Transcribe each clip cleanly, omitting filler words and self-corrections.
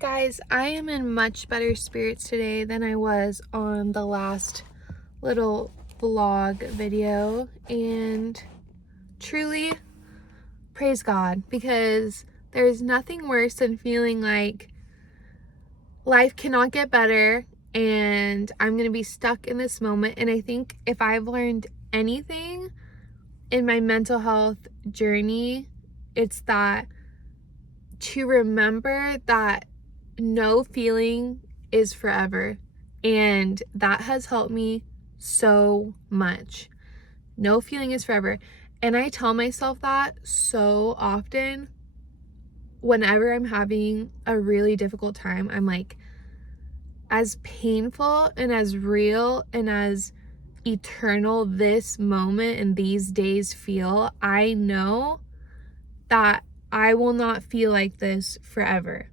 Guys, I am in much better spirits today than I was on the last little vlog video, and truly praise God, because there's nothing worse than feeling like life cannot get better and I'm gonna be stuck in this moment. And I think if I've learned anything in my mental health journey, it's that to remember that no feeling is forever, and that has helped me so much. No feeling is forever, and I tell myself that so often. Whenever I'm having a really difficult time, I'm like, as painful and as real and as eternal this moment and these days feel, I know that I will not feel like this forever.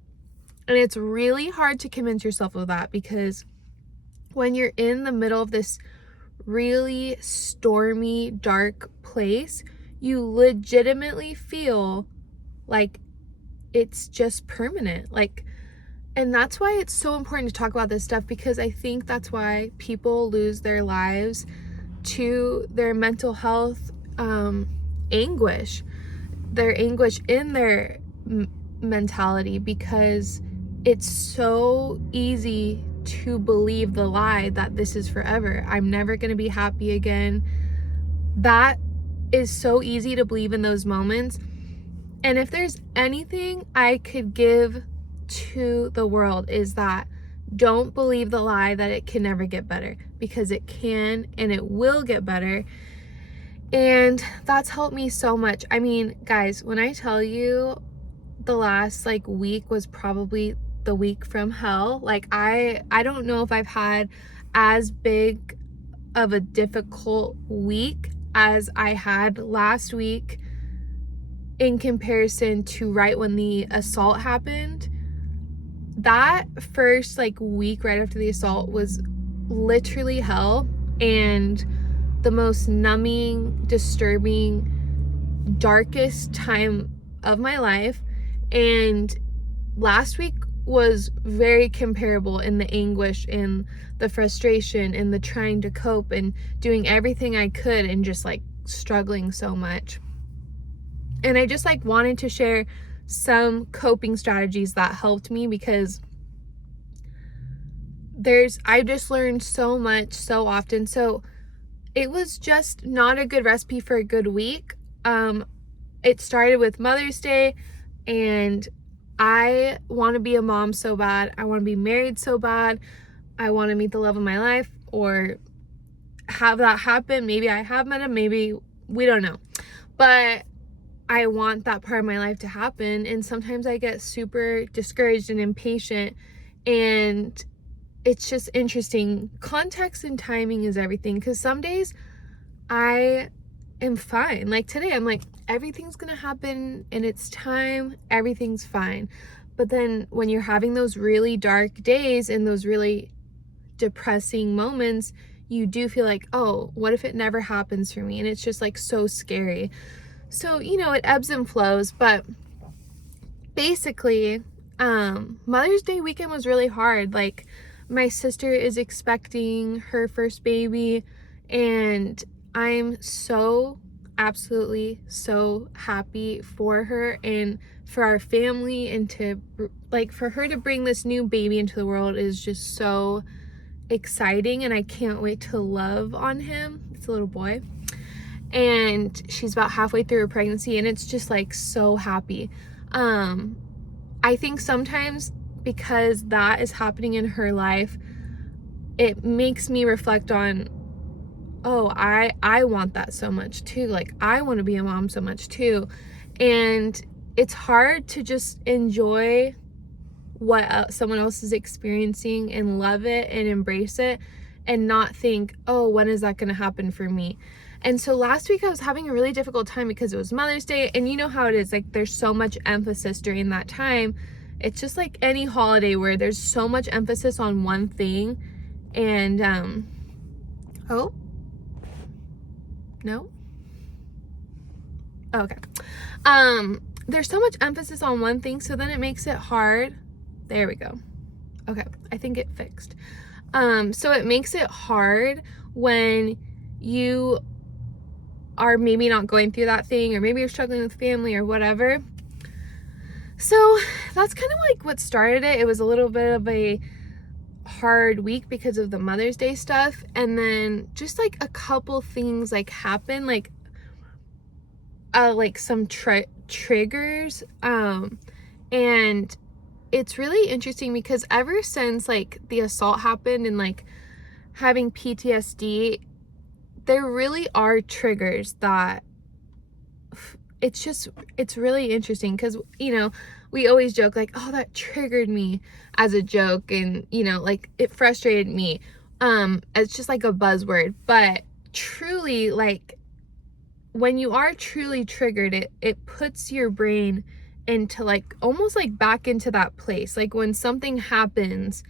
And it's really hard to convince yourself of that, because when you're in the middle of this really stormy, dark place, you legitimately feel like it's just permanent. And that's why it's so important to talk about this stuff, because I think that's why people lose their lives to their mental health anguish, their anguish in their mentality, because it's so easy to believe the lie that this is forever. I'm never going to be happy again. That is so easy to believe in those moments. And if there's anything I could give to the world, is that don't believe the lie that it can never get better, because it can and it will get better. And that's helped me so much. I mean, guys, when I tell you the last week was probably the week from hell, I don't know if I've had as big of a difficult week as I had last week in comparison to right when the assault happened. That first week right after the assault was literally hell, and the most numbing, disturbing, darkest time of my life. And last week was very comparable in the anguish and the frustration and the trying to cope and doing everything I could and just struggling so much. And I just wanted to share some coping strategies that helped me, because I just learned so much so often. So it was just not a good recipe for a good week. It started with Mother's Day, and I want to be a mom so bad. I want to be married so bad. I want to meet the love of my life, or have that happen. Maybe I have met him, maybe we don't know. But I want that part of my life to happen. And sometimes I get super discouraged and impatient, and it's just interesting. Context and timing is everything, because some days I am fine. Like today, I'm like, everything's gonna happen in its time, everything's fine. But then when you're having those really dark days and those really depressing moments, you do feel like, oh, what if it never happens for me? And it's just so scary. So, it ebbs and flows. But basically, Mother's Day weekend was really hard. My sister is expecting her first baby, and I'm so absolutely so happy for her and for our family, and to for her to bring this new baby into the world is just so exciting, and I can't wait to love on him. It's a little boy, and she's about halfway through her pregnancy, and it's just so happy. I think sometimes because that is happening in her life, it makes me reflect on, oh, I want that so much too. I want to be a mom so much too. And it's hard to just enjoy what someone else is experiencing and love it and embrace it, and not think, oh, when is that going to happen for me? And so last week I was having a really difficult time because it was Mother's Day, and you know how it is, there's so much emphasis during that time. It's just like any holiday where there's so much emphasis on one thing. And oh no, okay, there's so much emphasis on one thing, so then it makes it hard There we go. Okay, I think it fixed. So it makes it hard when you are maybe not going through that thing, or maybe you're struggling with family or whatever. So that's kind of like what started it. It was a little bit of a hard week because of the Mother's Day stuff, and then just like a couple things like happened, like some triggers, and it's really interesting because ever since like the assault happened and like having PTSD, there really are triggers that it's really interesting because, you know, we always joke like, oh, that triggered me, as a joke, and, you know, like it frustrated me. It's just like a buzzword, but truly, like when you are truly triggered, it puts your brain into like almost like back into that place. Like when something happens,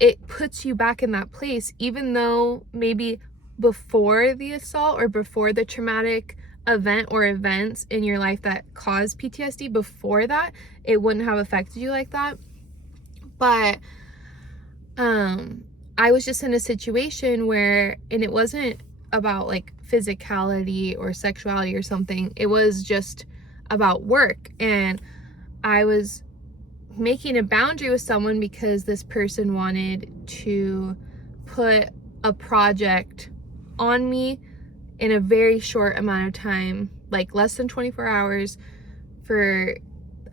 it puts you back in that place, even though maybe before the assault or before the traumatic event or events in your life that caused PTSD, before that, it wouldn't have affected you like that. But I was just in a situation where, and it wasn't about like physicality or sexuality or something, it was just about work, and I was making a boundary with someone because this person wanted to put a project on me in a very short amount of time, like less than 24 hours, for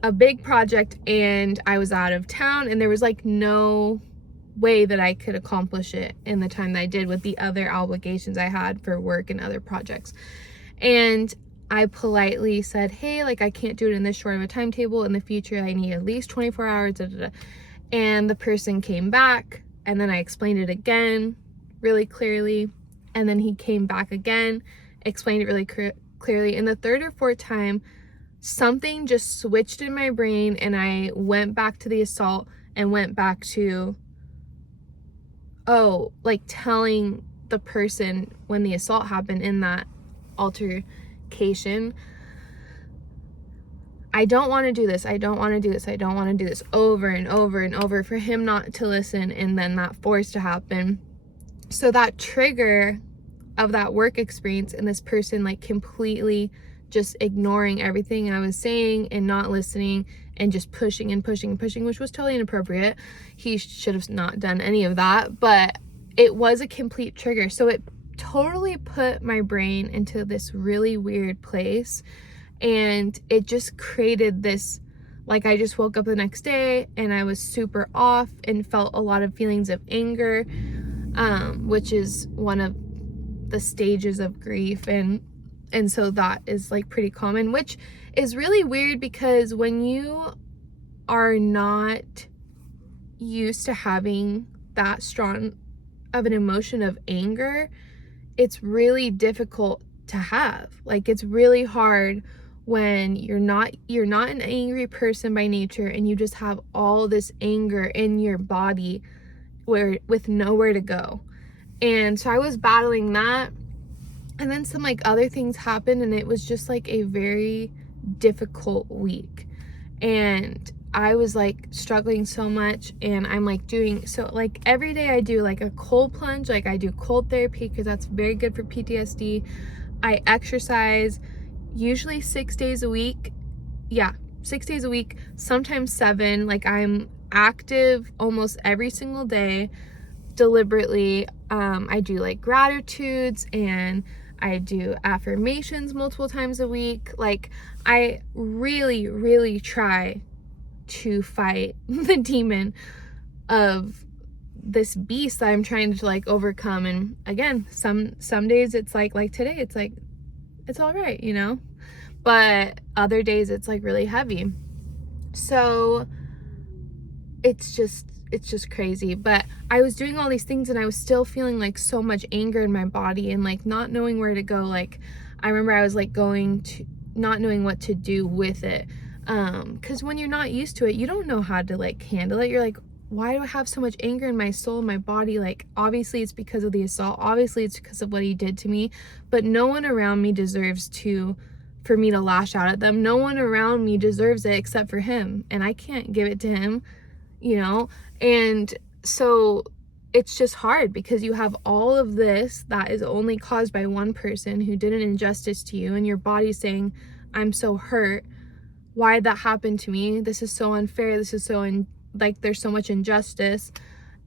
a big project, and I was out of town, and there was like no way that I could accomplish it in the time that I did with the other obligations I had for work and other projects. And I politely said, hey, like I can't do it in this short of a timetable. In the future, I need at least 24 hours. Da, da, da. And the person came back, and then I explained it again really clearly. And then he came back again, explained it really clearly. And the third or fourth time, something just switched in my brain, and I went back to the assault and went back to, like telling the person when the assault happened in that altercation, I don't want to do this, I don't want to do this, I don't want to do this, over and over and over, for him not to listen, and then that forced to happen. So that trigger of that work experience, and this person like completely just ignoring everything I was saying and not listening, and just pushing and pushing and pushing, which was totally inappropriate. He should have not done any of that, but it was a complete trigger. So it totally put my brain into this really weird place, and it just created this, like I just woke up the next day and I was super off and felt a lot of feelings of anger, which is one of the stages of grief, and so that is like pretty common, which is really weird because when you are not used to having that strong of an emotion of anger, it's really difficult to have. Like it's really hard when you're not an angry person by nature, and you just have all this anger in your body with nowhere to go. And so I was battling that, and then some like other things happened, and it was just like a very difficult week, and I was like struggling so much. And I'm like doing, so like every day I do like a cold plunge, like I do cold therapy because that's very good for PTSD. I exercise usually 6 days a week. Yeah, 6 days a week, sometimes 7. Like I'm active almost every single day, deliberately. I do like gratitudes, and I do affirmations multiple times a week. Like I really, really try to fight the demon of this beast that I'm trying to like overcome. And again, some days it's like today, it's like, it's all right, you know, but other days it's like really heavy. So it's just crazy. But I was doing all these things, and I was still feeling like so much anger in my body, and like not knowing where to go. Like I remember I was like not knowing what to do with it, because when you're not used to it, you don't know how to like handle it. You're like, why do I have so much anger in my soul, in my body? Like obviously it's because of the assault, obviously it's because of what he did to me, but no one around me deserves to for me to lash out at them. No one around me deserves it except for him, and I can't give it to him, you know? And so it's just hard because you have all of this that is only caused by one person who did an injustice to you, and your body's saying, I'm so hurt. Why did that happen to me? This is so unfair. This is so like there's so much injustice,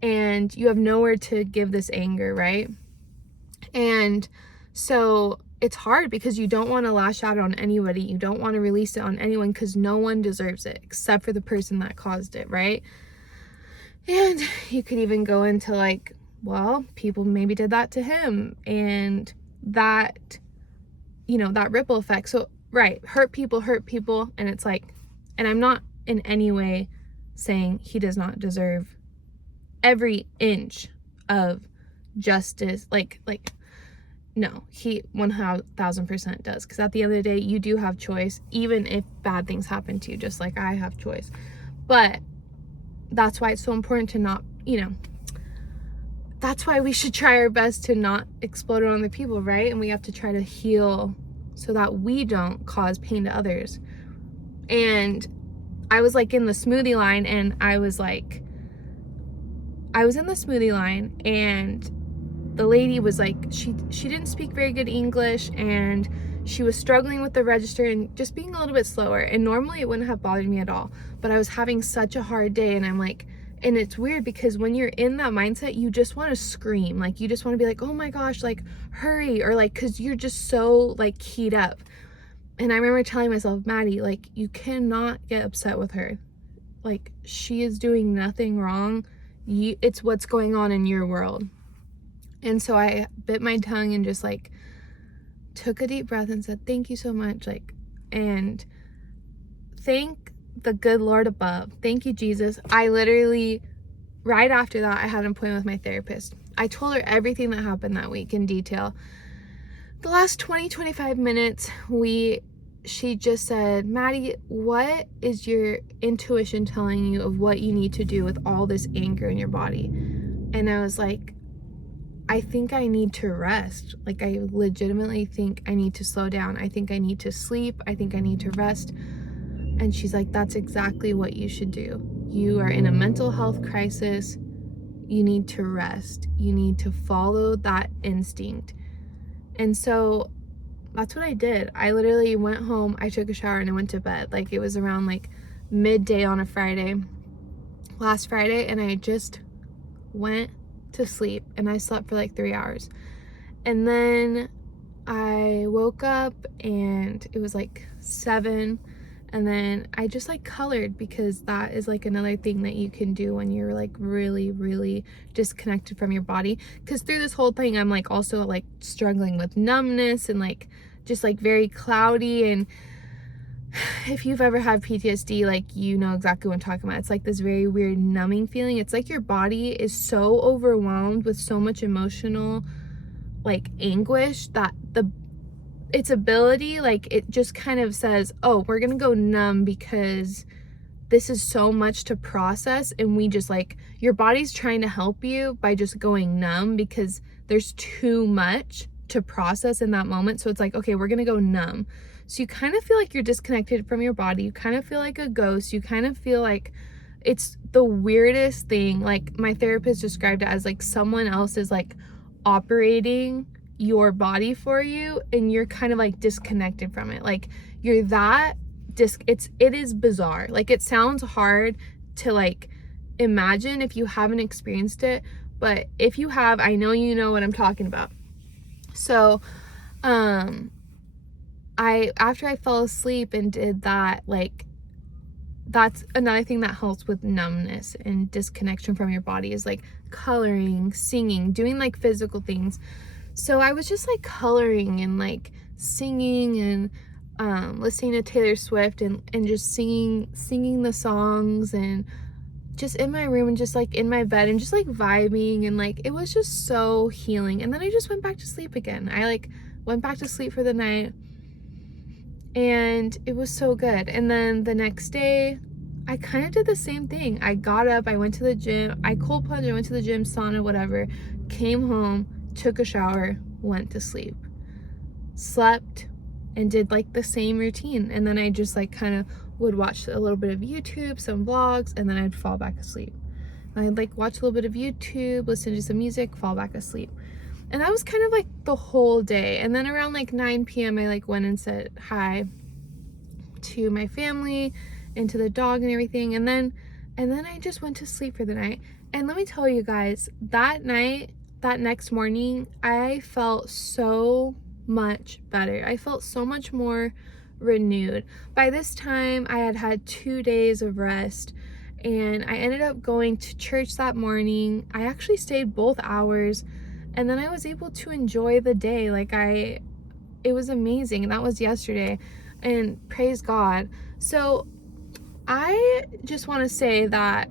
and you have nowhere to give this anger, right? And so it's hard because you don't want to lash out on anybody. You don't want to release it on anyone because no one deserves it except for the person that caused it, right? And you could even go into like, well, people maybe did that to him, and that, you know, that ripple effect. So, right, hurt people, and it's like, and I'm not in any way saying he does not deserve every inch of justice, like no, he 1000% does, because at the end of the day, you do have choice, even if bad things happen to you, just like I have choice. But that's why it's so important to not, you know, that's why we should try our best to not explode on other people, right? And we have to try to heal so that we don't cause pain to others. And I was like in the smoothie line, and I was in the smoothie line, and the lady was like, she didn't speak very good English, and she was struggling with the register and just being a little bit slower. And normally it wouldn't have bothered me at all, but I was having such a hard day, and I'm like, and it's weird because when you're in that mindset, you just want to scream. Like, you just want to be like, oh my gosh, like, hurry, or like, because you're just so like keyed up. And I remember telling myself, Maddie, like, you cannot get upset with her. Like, she is doing nothing wrong. It's what's going on in your world. And so I bit my tongue and just like took a deep breath and said, thank you so much. Like, and thank the good Lord above. Thank you, Jesus. I literally, right after that, I had an appointment with my therapist. I told her everything that happened that week in detail. The last 25 minutes, she just said, Maddie, what is your intuition telling you of what you need to do with all this anger in your body? And I was like, I think I need to rest. Like, I legitimately think I need to slow down. I think I need to sleep. I think I need to rest. And she's like, that's exactly what you should do. You are in a mental health crisis. You need to rest. You need to follow that instinct. And so that's what I did. I literally went home, I took a shower, and I went to bed. Like, it was around like midday on a Friday, last Friday, and I just went to sleep, and I slept for like 3 hours. And then I woke up and it was like 7, and then I just like colored, because that is like another thing that you can do when you're like really disconnected from your body. Because through this whole thing, I'm like also like struggling with numbness and like just like very cloudy. And if you've ever had PTSD, like, you know exactly what I'm talking about. It's like this very weird numbing feeling. It's like your body is so overwhelmed with so much emotional like anguish that its ability, like, it just kind of says, oh, we're gonna go numb because this is so much to process. And we just like, your body's trying to help you by just going numb because there's too much to process in that moment. So it's like, okay, we're gonna go numb. So you kind of feel like you're disconnected from your body. You kind of feel like a ghost. You kind of feel like it's the weirdest thing. Like, my therapist described it as like someone else is like operating your body for you, and you're kind of like disconnected from it. Like, you're that it is bizarre. Like, it sounds hard to like imagine if you haven't experienced it, but if you have, I know you know what I'm talking about. So after I fell asleep and did that, like, that's another thing that helps with numbness and disconnection from your body, is like coloring, singing, doing like physical things. So I was just like coloring and like singing and listening to Taylor Swift and just singing the songs, and just in my room and just like in my bed and just like vibing, and like it was just so healing. And then I just went back to sleep again. I like went back to sleep for the night, and it was so good. And then the next day I kind of did the same thing. I got up, I went to the gym, I cold plunged, I went to the gym, sauna, whatever, came home, took a shower, went to sleep, slept and did like the same routine. And then I just like kind of would watch a little bit of YouTube, some vlogs, and then I'd fall back asleep. I'd like watch a little bit of YouTube, listen to some music, fall back asleep. And that was kind of like the whole day. And then around like 9 p.m. I like went and said hi to my family and to the dog and everything. And then I just went to sleep for the night. And let me tell you guys, that night, that next morning, I felt so much better. I felt so much more renewed. By this time, I had had 2 days of rest, and I ended up going to church that morning. I actually stayed both hours, and then I was able to enjoy the day. It was amazing. And that was yesterday, and praise God. So I just want to say that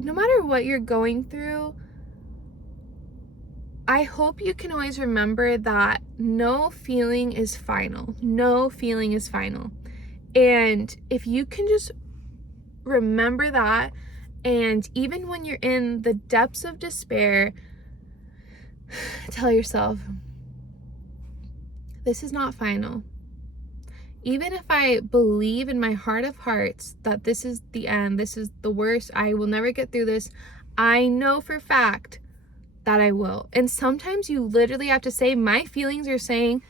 no matter what you're going through, I hope you can always remember that no feeling is final. No feeling is final. And if you can just remember that, and even when you're in the depths of despair, tell yourself, this is not final. Even if I believe in my heart of hearts that this is the end, this is the worst, I will never get through this, I know for a fact that I will. And sometimes you literally have to say, my feelings are saying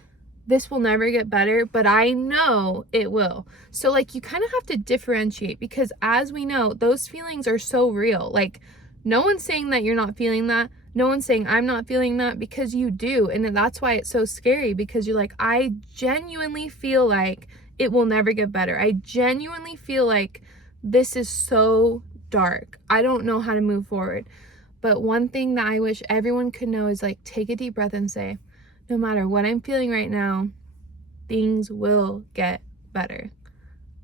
this will never get better, but I know it will. So like you kind of have to differentiate, because as we know, those feelings are so real. Like no one's saying that you're not feeling that. No one's saying I'm not feeling that, because you do. And that's why it's so scary, because you're like, I genuinely feel like it will never get better. I genuinely feel like this is so dark. I don't know how to move forward. But one thing that I wish everyone could know is like, take a deep breath and say, no matter what I'm feeling right now, things will get better.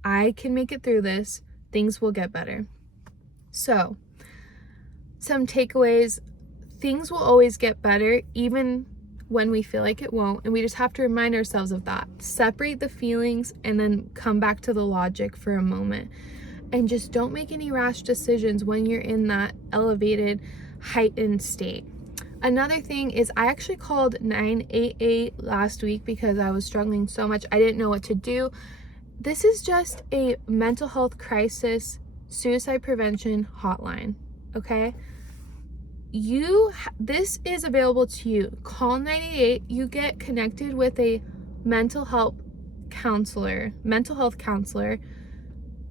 I can make it through this. Things will get better. So, some takeaways: things will always get better, even when we feel like it won't. And we just have to remind ourselves of that. Separate the feelings and then come back to the logic for a moment. And just don't make any rash decisions when you're in that elevated, heightened state. Another thing is, I actually called 988 last week because I was struggling so much. I didn't know what to do. This is just a mental health crisis suicide prevention hotline, okay? This is available to you. Call 988. You get connected with a mental health counselor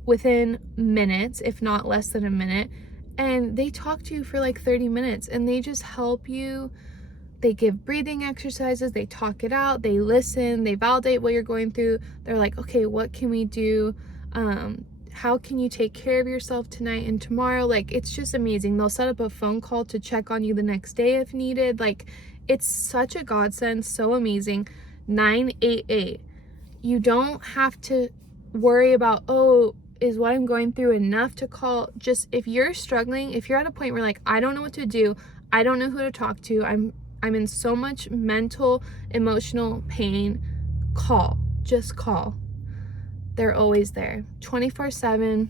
within minutes, if not less than a minute. And they talk to you for like 30 minutes, and they just help you. They give breathing exercises, they talk it out, they listen, they validate what you're going through. They're like, okay, what can we do? How can you take care of yourself tonight and tomorrow? Like, it's just amazing. They'll set up a phone call to check on you the next day if needed. Like, it's such a godsend, so amazing. 988. You don't have to worry about, oh, is what I'm going through enough to call? Just, if you're struggling, if you're at a point where like, I don't know what to do, I don't know who to talk to, I'm in so much mental, emotional pain, just call. They're always there, 24/7,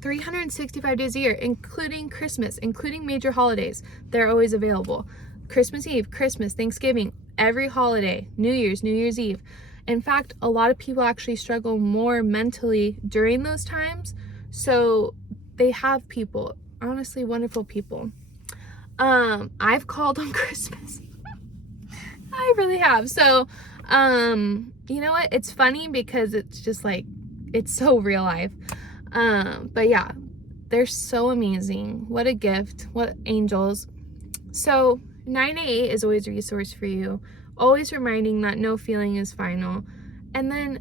365 days a year, including Christmas, including major holidays. They're always available. Christmas Eve, Christmas, Thanksgiving, every holiday, New Year's Eve. In fact, a lot of people actually struggle more mentally during those times. So they have people, honestly, wonderful people. I've called on Christmas. I really have. So, you know what? It's funny because it's just like, it's so real life. But yeah, they're so amazing. What a gift. What angels. So 988 is always a resource for you. Always reminding that no feeling is final. And then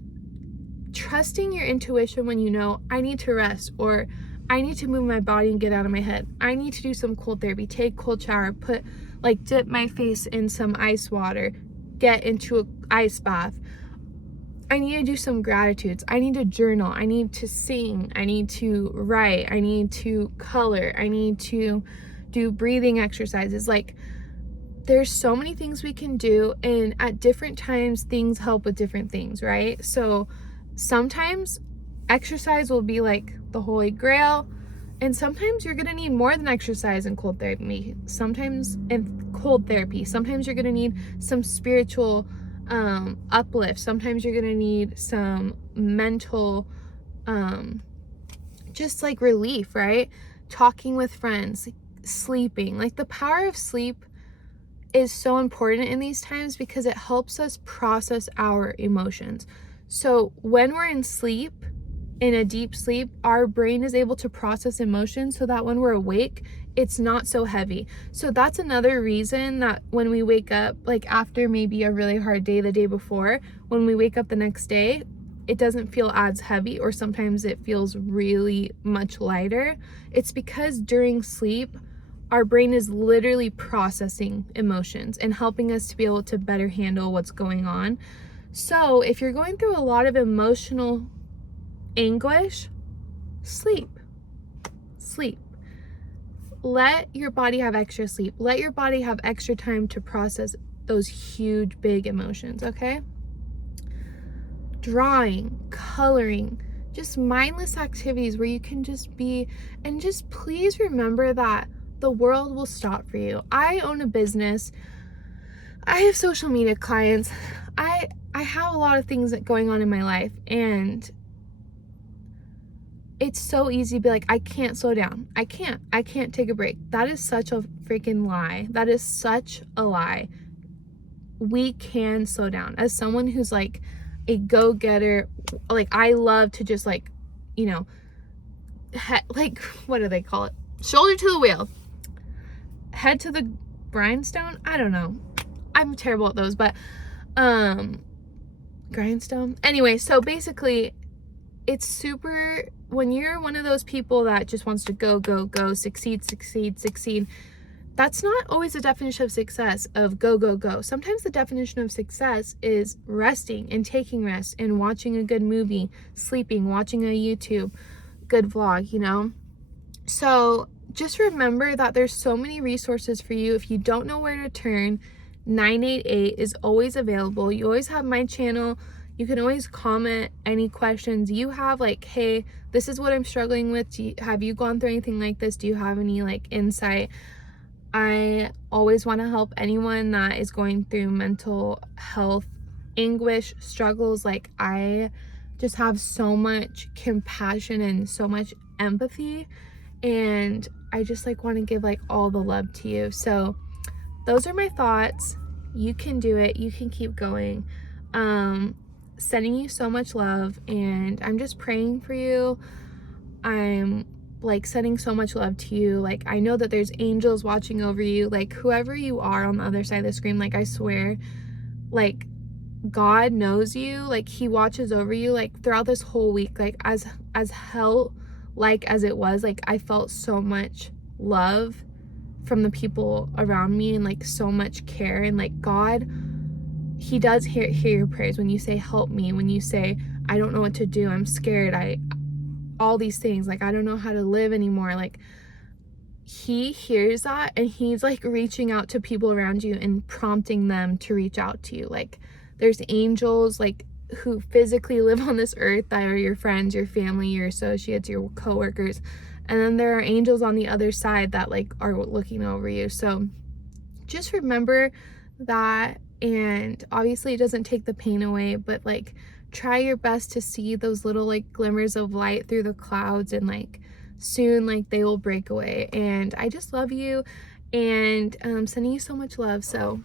trusting your intuition when you know, I need to rest, or I need to move my body and get out of my head. I need to do some cold therapy, take cold shower, dip my face in some ice water, get into an ice bath. I need to do some gratitudes. I need to journal. I need to sing. I need to write. I need to color. I need to do breathing exercises. Like, there's so many things we can do, and at different times things help with different things, right? So sometimes exercise will be like the holy grail, and sometimes you're gonna need more than exercise and cold therapy. Sometimes you're gonna need some spiritual uplift. Sometimes you're gonna need some mental just like relief, right? Talking with friends, sleeping. Like the power of sleep is so important in these times because it helps us process our emotions. So when we're in sleep, in a deep sleep, our brain is able to process emotions so that when we're awake, it's not so heavy. So that's another reason that when we wake up, like after maybe a really hard day the day before, when we wake up the next day, it doesn't feel as heavy, or sometimes it feels really much lighter. It's because during sleep, our brain is literally processing emotions and helping us to be able to better handle what's going on. So if you're going through a lot of emotional anguish, sleep. Sleep. Let your body have extra sleep. Let your body have extra time to process those huge, big emotions, okay? Drawing, coloring, just mindless activities where you can just be, and just please remember that the world will stop for you. I own a business. I have social media clients. I have a lot of things that going on in my life, and it's so easy to be like, I can't slow down. I can't take a break. That is such a freaking lie. That is such a lie. We can slow down. As someone who's like a go-getter, like I love to just like, you know, like, what do they call it? Shoulder to the wheel. Head to the grindstone? I don't know. I'm terrible at those, but grindstone. Anyway, so basically it's super, when you're one of those people that just wants to go, succeed, that's not always the definition of success, of go. Sometimes the definition of success is resting and taking rest and watching a good movie, sleeping, watching a YouTube good vlog, you know? So just remember that there's so many resources for you. If you don't know where to turn, 988 is always available. You always have my channel. You can always comment any questions you have, like, hey, this is what I'm struggling with. Have you gone through anything like this? Do you have any like insight? I always want to help anyone that is going through mental health anguish, struggles. Like, I just have so much compassion and so much empathy, and I just like want to give like all the love to you. So those are my thoughts. You can do it. You can keep going. Sending you so much love, and I'm just praying for you. I'm like sending so much love to you. Like, I know that there's angels watching over you. Like, whoever you are on the other side of the screen, like, I swear, like, God knows you. Like, he watches over you. Like, throughout this whole week, like, as hell like as it was, like, I felt so much love from the people around me, and like so much care. And like, God, he does hear your prayers when you say help me, when you say I don't know what to do, I'm scared, all these things, like I don't know how to live anymore. Like, he hears that, and he's like reaching out to people around you and prompting them to reach out to you. Like, there's angels like who physically live on this earth that are your friends, your family, your associates, your coworkers, and then there are angels on the other side that like are looking over you. So just remember that. And obviously it doesn't take the pain away, but like try your best to see those little like glimmers of light through the clouds, and like soon like they will break away. And I just love you, and sending you so much love. So